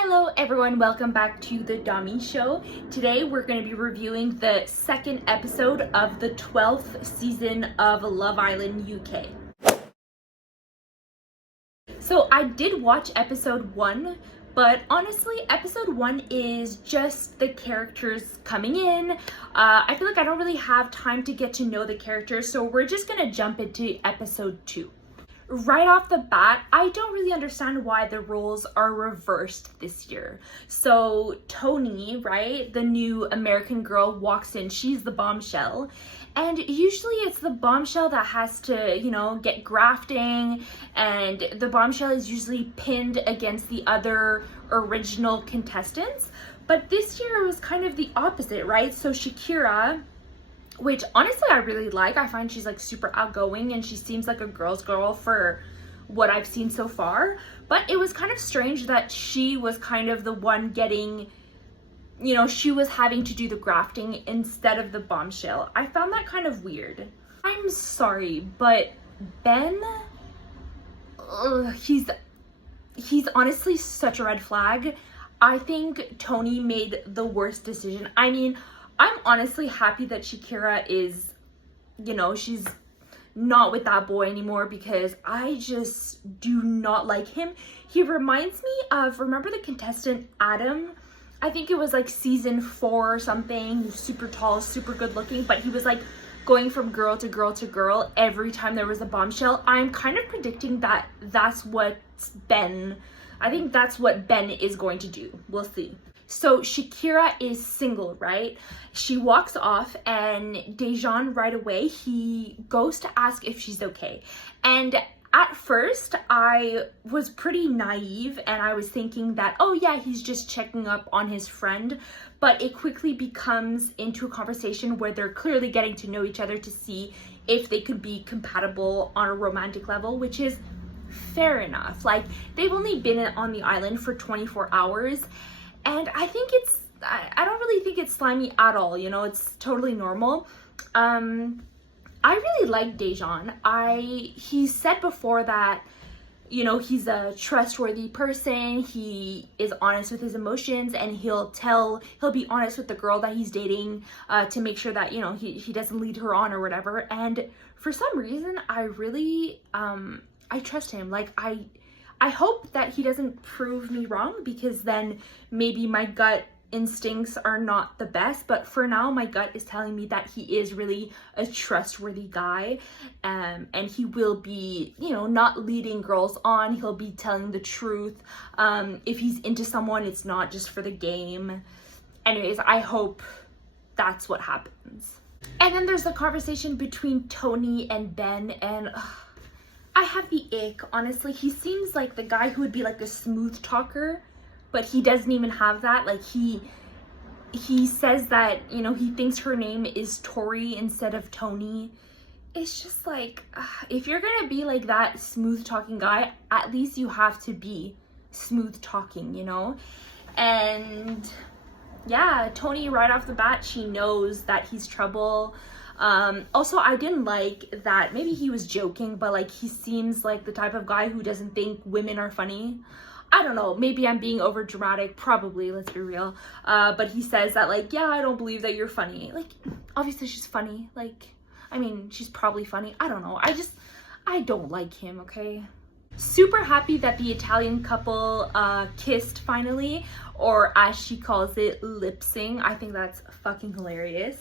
Hello everyone, welcome back to the Dami Show. Today we're going to be reviewing the second episode of the 12th season of Love Island UK. So I did watch episode 1, but honestly episode 1 is just the characters coming in. I feel like I don't really have time to get to know the characters, so we're just going to jump into episode 2. Right off the bat, I don't really understand why the roles are reversed this year. So Tony, right, the new American girl walks in, she's the bombshell. And usually it's the bombshell that has to, get grafting, and the bombshell is usually pinned against the other original contestants. But this year it was kind of the opposite, right? So Shakira, which honestly I really like. I find she's like super outgoing and she seems like a girl's girl for what I've seen so far. But it was kind of strange that she was kind of the one getting, she was having to do the grafting instead of the bombshell. I found that kind of weird. I'm sorry, but Ben, he's honestly such a red flag. I think Tony made the worst decision. I mean, I'm honestly happy that Shakira is, she's not with that boy anymore, because I just do not like him. He reminds me of, remember the contestant Adam? I think it was like season 4 or something, super tall, super good looking, but he was like going from girl to girl to girl every time there was a bombshell. I'm kind of predicting that that's what Ben is going to do. We'll see. So Shakira is single, right? She walks off and Dejan right away, he goes to ask if she's okay. And at first I was pretty naive and I was thinking that, oh yeah, he's just checking up on his friend. But it quickly becomes into a conversation where they're clearly getting to know each other to see if they could be compatible on a romantic level, which is fair enough. Like, they've only been on the island for 24 hours. And I think I don't really think it's slimy at all, it's totally normal. I really like Dejan. He said before that, he's a trustworthy person, he is honest with his emotions, and he'll be honest with the girl that he's dating to make sure that, he doesn't lead her on or whatever. And for some reason, I really, I trust him. Like, I hope that he doesn't prove me wrong, because then maybe my gut instincts are not the best. But for now, my gut is telling me that he is really a trustworthy guy, and he will be, not leading girls on. He'll be telling the truth. If he's into someone, it's not just for the game. Anyways, I hope that's what happens. And then there's the conversation between Tony and Ben, and I have the ick, honestly. He seems like the guy who would be like a smooth talker, but he doesn't even have that. Like, he says that, he thinks her name is Tori instead of Tony. It's just like, if you're gonna be like that smooth talking guy, at least you have to be smooth talking, And yeah, Tony right off the bat, she knows that he's trouble. Also, I didn't like that, maybe he was joking, but like, he seems like the type of guy who doesn't think women are funny. I don't know, maybe I'm being over dramatic, probably, let's be real. But he says that, like, yeah, I don't believe that you're funny. Like, obviously she's funny. Like, I mean, she's probably funny. I don't know. I don't like him, okay? Super happy that the Italian couple kissed finally, or as she calls it, lip-sync. I think that's fucking hilarious.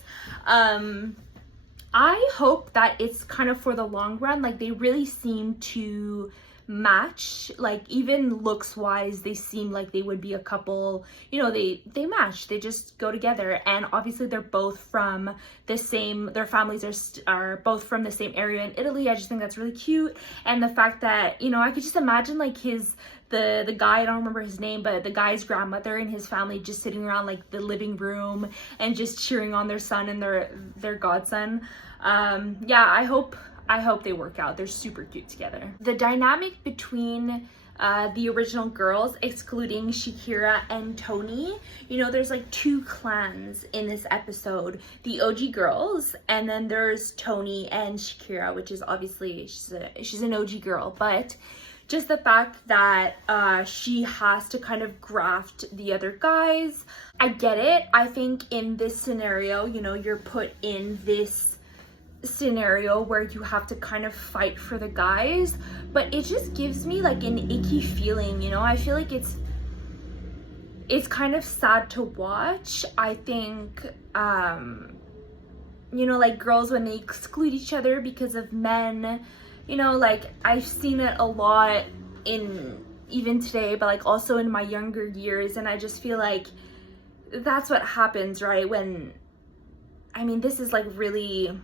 I hope that it's kind of for the long run. Like, they really seem to match. Like, even looks wise, they seem like they would be a couple. They match, they just go together. And obviously they're both from the same, their families are both from the same area in Italy. I just think that's really cute. And the fact that, I could just imagine like the guy, I don't remember his name, but the guy's grandmother and his family just sitting around like the living room and just cheering on their son and their godson. Yeah, I hope they work out. They're super cute together. The dynamic between the original girls, excluding Shakira and Tony, there's like 2 clans in this episode. The OG girls, and then there's Tony and Shakira, which is obviously she's an OG girl. But just the fact that she has to kind of graft the other guys. I get it. I think in this scenario, you know, you're put in this scenario where you have to kind of fight for the guys, but it just gives me like an icky feeling, you know. I feel like it's kind of sad to watch. I think you know, like girls when they exclude each other because of men, you know, like I've seen it a lot in even today, but like also in my younger years, and I just feel like that's what happens, right? When, I mean, this is like really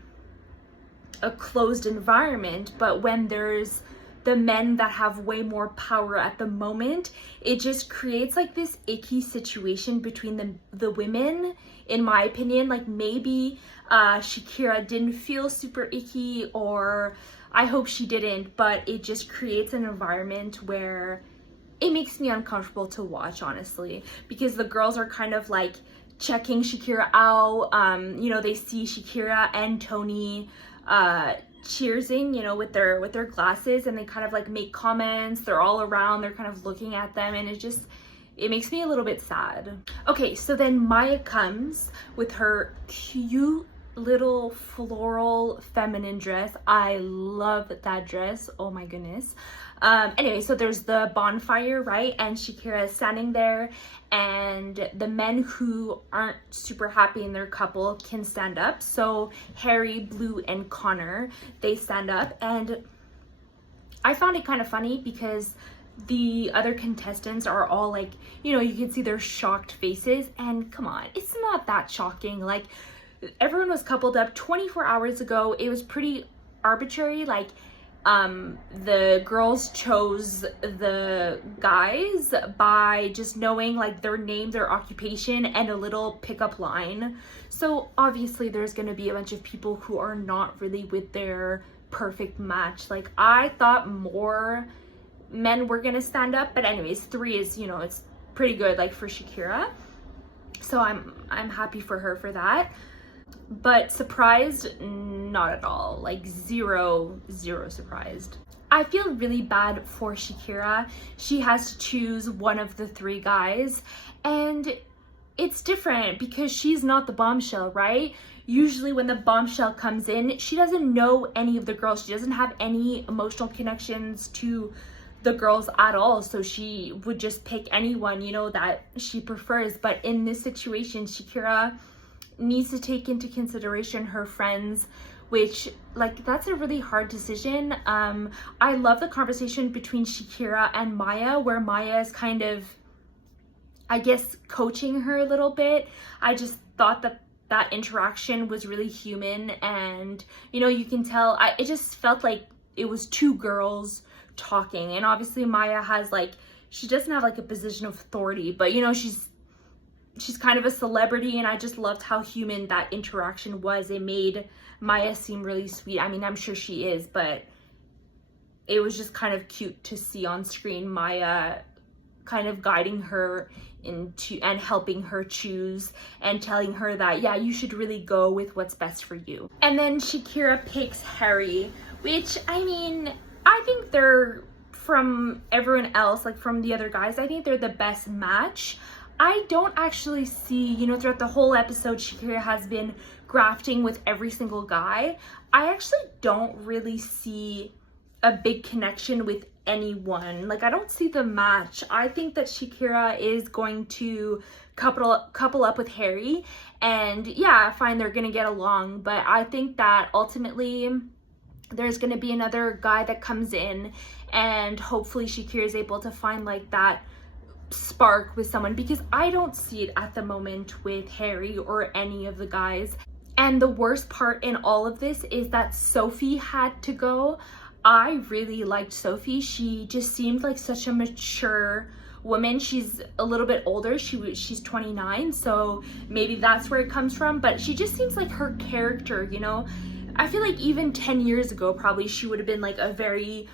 a closed environment, but when there's the men that have way more power at the moment, it just creates like this icky situation between the women, in my opinion. Like maybe Shakira didn't feel super icky, or I hope she didn't, but it just creates an environment where it makes me uncomfortable to watch, honestly, because the girls are kind of like checking Shakira out. You know, they see Shakira and Tony cheersing, you know, with their glasses, and they kind of like make comments. They're all around, they're kind of looking at them, and it makes me a little bit sad. Okay, so then Maya comes with her cute little floral feminine dress. I love that dress, oh my goodness. Anyway, so there's the bonfire, right? And Shakira is standing there, and the men who aren't super happy in their couple can stand up. So Harry, Blue, and Connor, they stand up, and I found it kind of funny because the other contestants are all like, you know, you can see their shocked faces, and come on, it's not that shocking. Like, everyone was coupled up 24 hours ago. It was pretty arbitrary. Like, the girls chose the guys by just knowing like their name, their occupation, and a little pickup line. So obviously there's gonna be a bunch of people who are not really with their perfect match. Like, I thought more men were gonna stand up, but anyways, 3 is, you know, it's pretty good, like, for Shakira. So I'm happy for her for that. But surprised, not at all. Like zero surprised. I feel really bad for Shakira. She has to choose one of the 3 guys, and it's different because she's not the bombshell, right? Usually when the bombshell comes in, she doesn't know any of the girls. She doesn't have any emotional connections to the girls at all, so she would just pick anyone, you know, that she prefers. But in this situation, Shakira needs to take into consideration her friends, which, like, that's a really hard decision. I love the conversation between Shakira and Maya, where Maya is kind of, I guess, coaching her a little bit. I just thought that interaction was really human, and, you know, you can tell, it just felt like it was 2 girls talking. And obviously Maya has, like, she doesn't have like a position of authority, but, you know, she's kind of a celebrity, and I just loved how human that interaction was. It made Maya seem really sweet. I mean, I'm sure she is, but it was just kind of cute to see on screen Maya kind of guiding her into and helping her choose and telling her that, yeah, you should really go with what's best for you. And then Shakira picks Harry, which, I mean, I think they're, from everyone else, like from the other guys, I think they're the best match. I don't actually see, you know, throughout the whole episode, Shakira has been grafting with every single guy. I actually don't really see a big connection with anyone. Like, I don't see the match. I think that Shakira is going to couple up with Harry, and yeah, fine, they're gonna get along, but I think that ultimately there's gonna be another guy that comes in, and hopefully Shakira is able to find like that spark with someone, because I don't see it at the moment with Harry or any of the guys. And the worst part in all of this is that Sophie had to go. I really liked Sophie. She just seemed like such a mature woman. She's a little bit older. She's 29, so maybe that's where it comes from, but she just seems like her character, you know. I feel like even 10 years ago probably she would have been like a very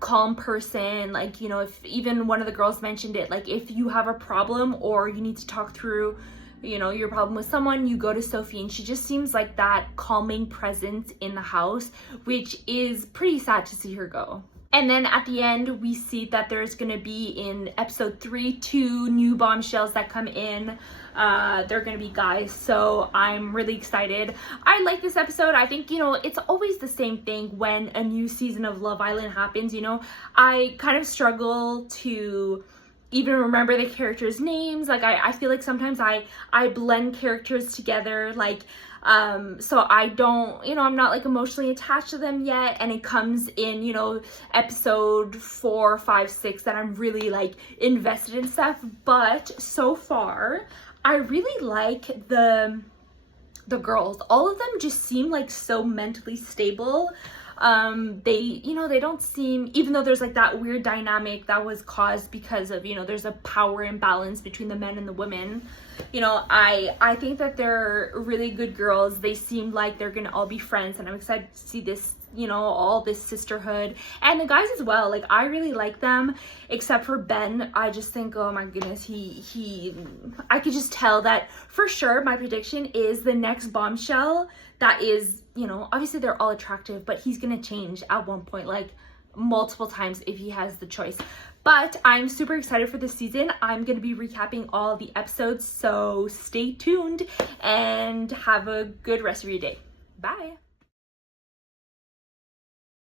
calm person. Like, you know, if even one of the girls mentioned it, like, if you have a problem or you need to talk through, you know, your problem with someone, you go to Sophie. And she just seems like that calming presence in the house, which is pretty sad to see her go. And then at the end, we see that there's gonna be in episode 3, 2 new bombshells that come in. They're gonna be guys, so I'm really excited. I like this episode. I think, you know, it's always the same thing when a new season of Love Island happens, you know. I kind of struggle to even remember the characters' names. Like, I feel like sometimes I blend characters together, like, so I don't, you know, I'm not like emotionally attached to them yet, and it comes in, you know, episode 4, 5, 6 that I'm really like invested in stuff. But so far, I really like the girls. All of them just seem like so mentally stable. They, you know, they don't seem, even though there's like that weird dynamic that was caused because of, you know, there's a power imbalance between the men and the women. You know, I think that they're really good girls. They seem like they're gonna all be friends, and I'm excited to see this, you know, all this sisterhood, and the guys as well. Like, I really like them, except for Ben. I just think, oh my goodness, I could just tell that for sure. My prediction is the next bombshell that is, you know, obviously they're all attractive, but he's gonna change at one point, like multiple times if he has the choice. But I'm super excited for this season. I'm gonna be recapping all the episodes, so stay tuned and have a good rest of your day. Bye.